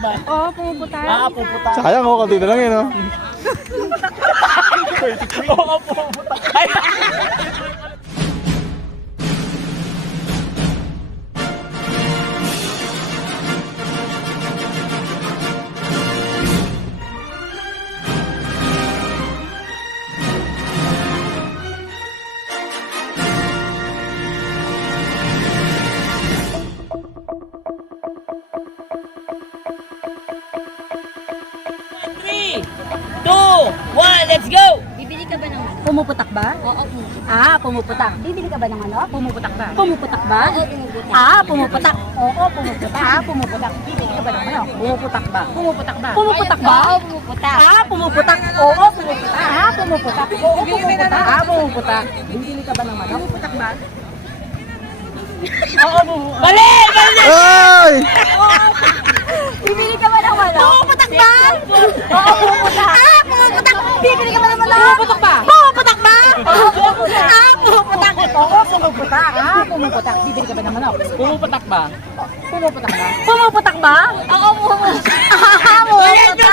ba? Oo, pumuputak. Ah, puputak. Sayang oh, konti na lang yun oh. Oo, puputak. Ay, Ah, pumuputak. Bibili ka ba ng manok? Pumuputak ba? Pumuputak ba? Ah, pumuputak. Oo, pumuputak. Ah, pumuputak. Bibili ka ba ng manok? Pumuputak ba? Pumuputak ba? Pumuputak ba? Oo, pumuputak. Ah, pumuputak. Oo, pumuputak. Ah, pumuputak. Oo, pumuputak. Ah, pumuputak. Bibili ka ba ng manok? Pumuputak ba? Oo, pumuputak. Mali! Mali! Ay! Bibili ka ba ng manok? Pumuputak ba? Oo, pumuputak. Ah, pumuputak. Bibili ka ba ng manok? Pumuputak ba? Pumuputak ba? Oo, pumuputak. Ah, pumuputak. Oo, pumuputak. Ah, pumuputak. Bibili ka ba ng manok? Pumuputak ba? Pumuputak ba? Pumuputak ba? Oo, pumuputak. Ah, pumuputak.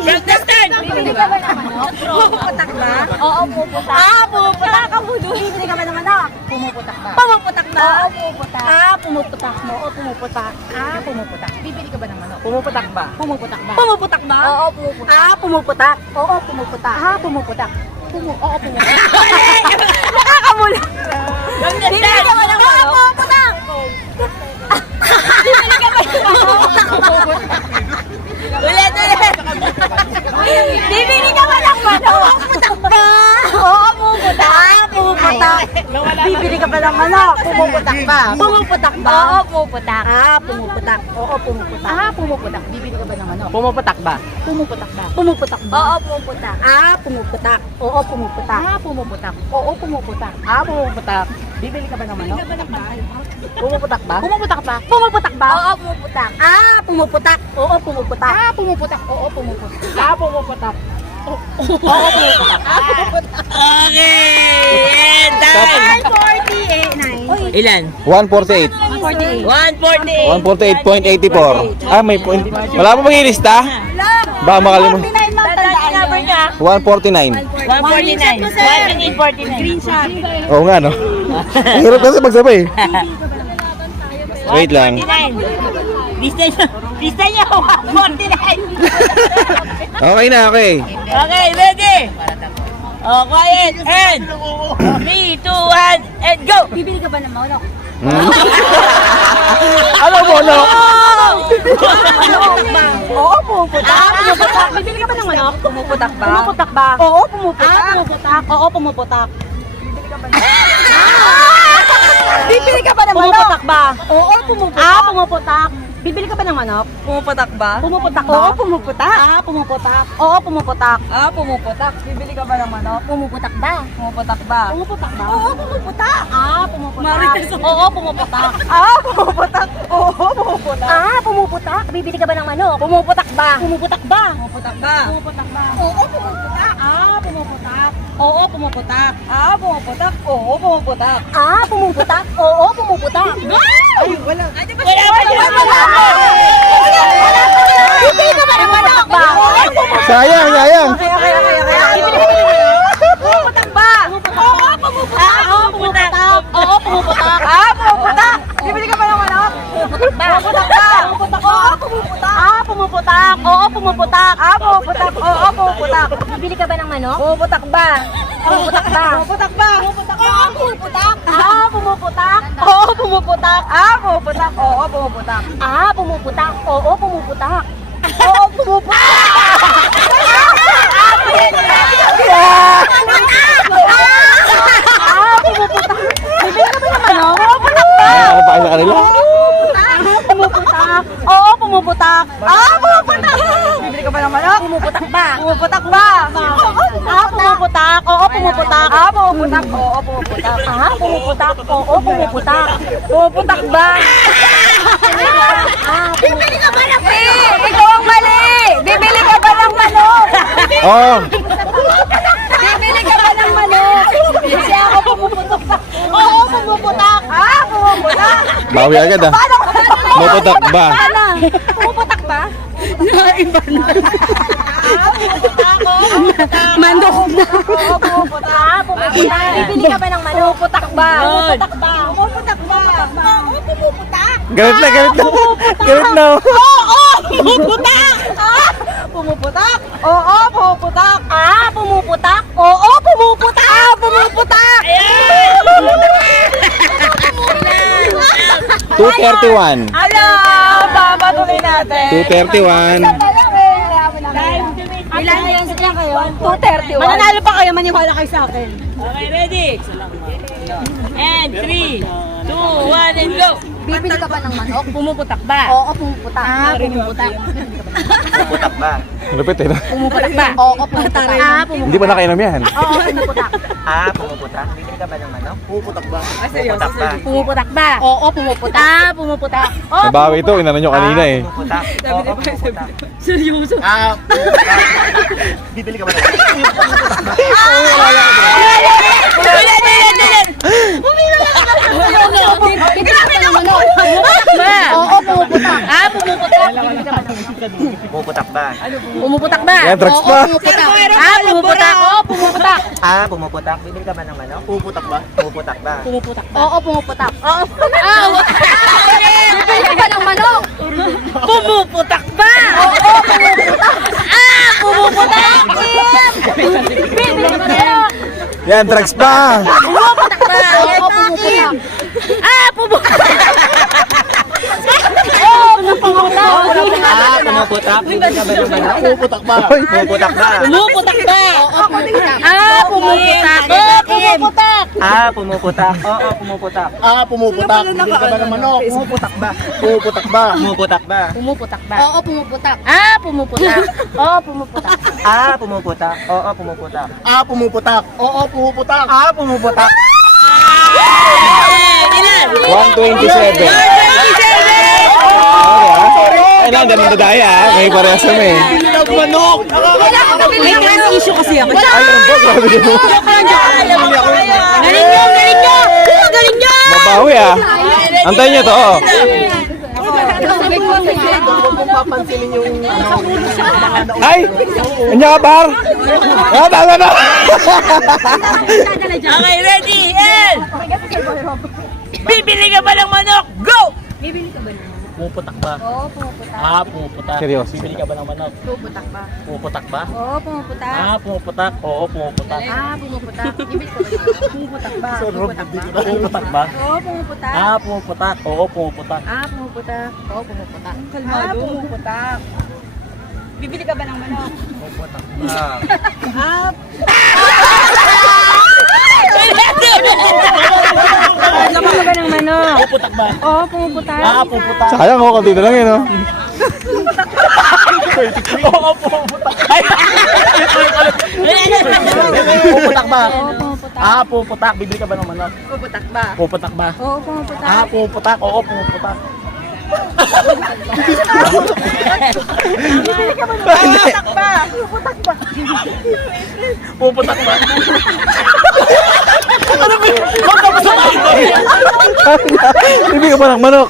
From the start! Bibili ka ba ng manok? Pumuputak ba? Oo, pumuputak. Ah, pumuputak. Kabudo. Bibili ka ba ng manok? Pumuputak ba? Pumuputak ba? Oo, pumuputak. Ah, pumuputak mo. Oo, pumuputak. Ah, pumuputak. Bibili ka ba ng manok? Pumuputak ba? Pumuputak ba? Pumuputak ba? Oo, pumuputak. Ah, pumuputak. Oo, pumuputak. Ah, pumuputak. Pumu Oo, pumuputak. Nakakamula. Bibili ka ba ng manok? Oo, pumuputak. Bibili ka ba ng manok? Ulit, ulit! Bibili ka ba ng manok? Pumuputak ba? Oo, pumuputak. Ah, pumuputak. Bibili ka ba ng manok? Pumuputak ba? Pumuputak ba? Oo, pumuputak. Ah, pumuputak. Oo, pumuputak. Ah, pumuputak. Bibili Pumuputak ba? Pumuputak ba? Pumuputak ba? Oo, pumuputak. Ah, pumuputak. Oo, pumuputak. Ah, pumuputak. Oo, pumuputak. Ah, pumuputak. Bibili ka ba ng manok? Pumuputak ba? Pumuputak ba? Pumuputak ba? Oo, pumuputak. Ah, pumuputak. Oo, pumuputak. Ah, pumuputak. Oo, pumuputak. Ah, pumuputak. Oo, pumuputak. Ah, pumuputak. Okay! And time! 48. Ilan? 148. 140! 148.84. Ah, may point. Wala mo mag-ilista? Baka makalimut. 49 lang tandaan number niya. 149. 149. 149. Screenshot. Oo nga, no? Ang hirap kasi magsabay. Wait lang. 149. Lista nyo. Lista nyo. 149. Okay na, okay. Okay, ready? Oh, quiet. And 3, 2, 1, and go! Bibili ka ba ng manok? Hmm? ano mo, no? Manok ba? Oo, pumuputak. Ah, pumuputak. Bibili ka ba ng manok? Pumuputak ba? Pumuputak ba? Oo, pumuputak. Ah, pumuputak. Oo, pumuputak. Bibili ka ba ng Bibili ka ba ng manok? Pumuputak ba? Oo, pumuputak. Ah, pumuputak. Bibili ka ba ng manok? Pumuputak ba? Pumuputak ba? Oo, pumuputak. Ah, pumuputak. Oo, pumuputak. Ah, pumuputak. Bibili ka ba ng manok? Pumuputak ba? Pumuputak ba? Pumuputak ba? Oo, pumuputak. Ah, pumuputak. Marites. Oo, pumuputak. Ah, pumuputak. Oo, pumuputak. Ah, pumuputak. Bibili ka ba ng manok? Pumuputak ba? Pumuputak ba? Pumuputak ba? Pumuputak ba? Oo, pumuputak. Ah, pumuputak. Oo, pumuputak. Ah, pumuputak. Oo, pumuputak. Ah, pumuputak. Oo, pumuputak. Ay, wala. Wala pa dyan. Bibili ka ba ng manok ba? Sayang, sayang. Kaya, kaya, kaya, kaya. Bibili ka ba ng manok? Pumuputak ba? Oo, pumuputak. Oo, pumuputak. Oo, pumuputak. Ah, pumuputak. Bibili ka ba ng manok? Pumuputak ba? Pumuputak ba? Pumuputak. Oo, pumuputak. Ah, pumuputak. Oo, pumuputak. Ah, pumuputak. Oo, pumuputak. Bibili ka ba ng manok? Pumuputak ba? Pumuputak ba? Pumuputak ba? Oo, pumuputak. Ah, pumuputak. Oo, pumuputak. Ah, pumuputak. Oo, pumuputak. Ah, pumuputak. Oo, pumuputak. Oo, pumuputak. Ah, pumuputak. Bibili ka ba ng manok? Pumuputak ba? Ay, ano pa sa kanila? Ah, pumuputak. Oo, pumuputak. Ah, pumuputak. Bibili ka ba ng manok? Pumuputak ba? Pumuputak ba? Ah, pumuputak. Oo, pumuputak. Ah, pumuputak. Oo, pumuputak. Ah, pumuputak. Oo, pumuputak. Pumuputak ba? Ah, bibili ka ba ng manok? Ikaw ang mali! Bibili ka ba ng manok? Oo. Bibili ka ba ng manok? Kasi ako pumuputok. Oo, pumuputak. Ah, pumuputak. Bawi agad ah. Pumuputak ba? Pumuputak Manok na. Oo, pumuputak. Ah, pumuputak. Bibili ka ba ng manok? Pumuputak ba? Yun. Pumuputak ba? Pumuputak ba? Oo, pumuputak. Galit na, galit na. Galit na. Pumuputak! Ah, pumuputak? Oo, pumuputak. Ah, pumuputak? Oo, pumuputak. Ah, pumuputak. Ayan! 231. Ala, babatuloy natin. 231. Ilan na yun? Ilan kayo? 231. Mananalo pa kayo, maniwala kayo sa akin. Okay, ready? And 3, 2, 1, and go! Bibili ka ba ng manok? Pumuputak ba? Oo, pumuputak. Ah, pumuputak. Putak ba? Lupit eh. no? Pumuputak ba? Oo, pumuputak. Ah, pumuputak. Hindi pa nakainom yan. Oo, pumuputak. Ah, pumuputak. Bibili ka ba ng manok? Puputak ba? Puputak ba? Pumuputak ba? Oo, pumuputak. Ah, pumuputak. Oo, Nabawi ito, inano nyo kanina eh. Pumuputak. Oo, pumuputak. Seryoso? Ah. Bibili ka ba ng manok? Ulit, ulit, ulit! Bibili ka ba ng manok? Pumuputak ba? Oo, pumuputak. Ah, pumuputak. Bibili ka ba ba? Pumuputak ba? Yan, drugs Oo, pa. pumuputak. Ah, pumuputak. Oo, pumuputak. Ah, pumuputak. Bibili ka ba ng manok? Puputak ba? Puputak ba? Pumuputak ba? Oo, pumuputak. Oo. Ah, bibili ka ba ng manok? Pumuputak ba? Oo, pumuputak. Ah, pumuputak. Bibili ka ba ng manok? Yan, drugs pa. Pumuputak ba? Oo, pumuputak. Ah, pumuputak. Oo, pumuputak. Ah, pumuputak. Ka ba? Puputak ba? Pumuputak ba? Oo, pumuputak. Ah, pumuputak. Pumuputak. Ah, pumuputak. Oo, pumuputak. Ah, pumuputak. Bibili ka ba ng manok? Pumuputak ba? Puputak ba? Pumuputak ba? Pumuputak ba? Oo, pumuputak. Ah, pumuputak. Oo, pumuputak. Ah, pumuputak. Oo, pumuputak. Ah, pumuputak. Oo, pumuputak. Ah, pumuputak. Ilan? 127. Ay lang, ganun dadaya ah. May parehas kami eh. Manok! May trust issue kasi ako. Ay, ano ba? Grabe din mo. Galing nyo, galing nyo! Galing nyo! Mabawi ah. Antayin nyo to, oh. Ay! Anya ka, par? Ah, tama na. Okay, ready, and... Bibili ka ba ng manok? Go! Pumuputak ba? Oo, pumuputak. Ah, pumuputak. Seryoso. Bibili ka ba ng manok? Pumuputak ba? Pumuputak ba? Oo, pumuputak. Ah, pumuputak. Oo, pumuputak. Ah, pumuputak. Bibili ka ba ng manok? Pumuputak ba? Pumuputak ba? Pumuputak ba? Oo, pumuputak. Ah, pumuputak. Oo, pumuputak. Ah, pumuputak. Oo, pumuputak. Ah, pumuputak. Bibili ka ba ng manok? Pumuputak ba? Ano ka ba ng manok? Pumuputak ba? Oo, pumuputak. Ah, pumuputak. Sayang oh, konti na lang yun, oh. Oo, pumuputak. Ay! Pumuputak ba? Oo, pumuputak. Ah, pumuputak. Bibili ka ba ng manok? Pumuputak ba? Pumuputak ba? Oo, pumuputak. Ah, pumuputak. Oo, pumuputak. Pumuputak ba? Ano ba yun? Huwag ka pa sa Ibig ka ba ng manok?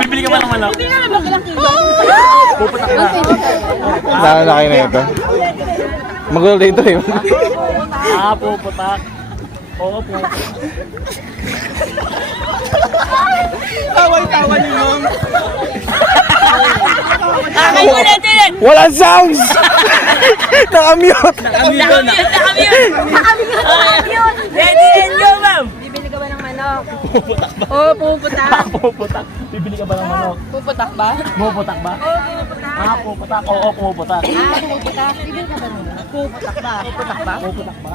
Bibili ka ba ng manok? Ba? Dahil na kayo na ito. Magulo dito eh. Ah, pumuputak. Oo, pumuputak. Okay, ulit, ulit! Walang sounds! Nakamute! Nakamute, nakamute! Okay. Ready, and go, ma'am! Bibili ka ba ng manok? Oo, pumuputak. Ah, pumuputak. Bibili ka ba ng manok? Pumuputak ba? Pumuputak ba? Oo, pumuputak. Ah, pumuputak. Oo, pumuputak. Ah, pumuputak. Bibili ka ba ng manok? Pumuputak ba? Pumuputak ba? Pumuputak ba?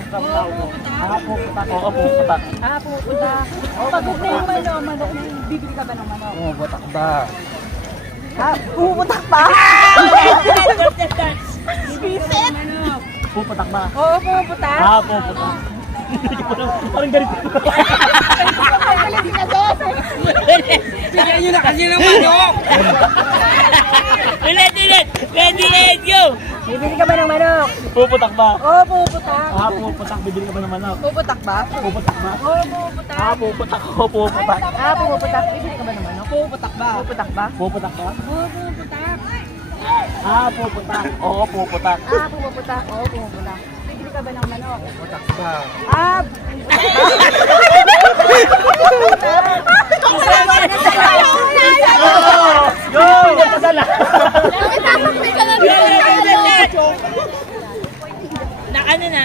Ah, pumuputak. Oo, pumuputak. Ah, pumuputak. Pag na yung manok, manok bibili ka ba ng manok? Pumuputak ba? Ah, pumuputak ba? Pumuputak ba? Oo, pumuputak. Ah, pumuputak. Parang ganito. Bigyan nyo na kasi ng manok! Ulit, ulit! Ready, and go! Bibili ka ba ng manok? Pumuputak ba? Oo, pumuputak. Ah, pumuputak. Bibili ka ba ng manok? Pumuputak ba? Pumuputak ba? Oo, pumuputak. Ah, pumuputak. Oo, pumuputak. Ah, pumuputak. Bibili ka ba ng manok? Pumuputak ba? Pumuputak ba? Pumuputak ba? Oo, pumuputak. Ah, pumuputak. Oo, pumuputak. Ah, pumuputak. Oo, pumuputak. Bibili ka ba ng manok? Pumuputak ba? Ah, Go! Nadala. Na ano na,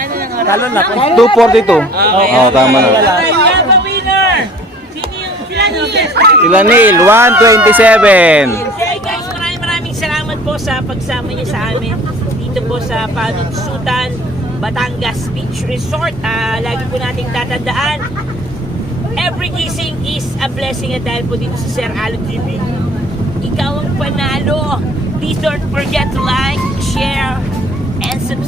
ano na oras? Talo na. 242. Oo, tama na. Sila Neil, 127. Okay guys, maraming maraming salamat po sa pagsama niyo sa amin dito po sa Panunsutan, Batangas Beach Resort. Ah, lagi po nating tatandaan, every gising is a blessing at dahil po dito sa Sir Alo TV. Ikaw ang panalo. Please don't forget to like, share, and subscribe.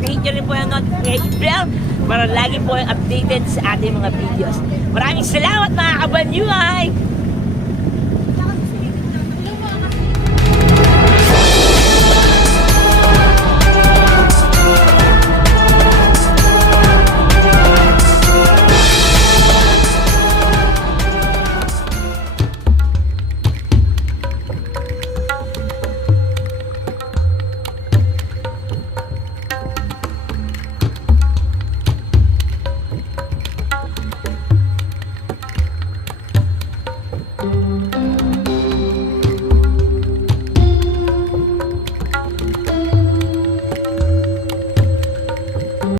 Pakihit nyo rin po yung notification bell para lagi po yung updated sa ating mga videos. Maraming salamat mga kabanyuay!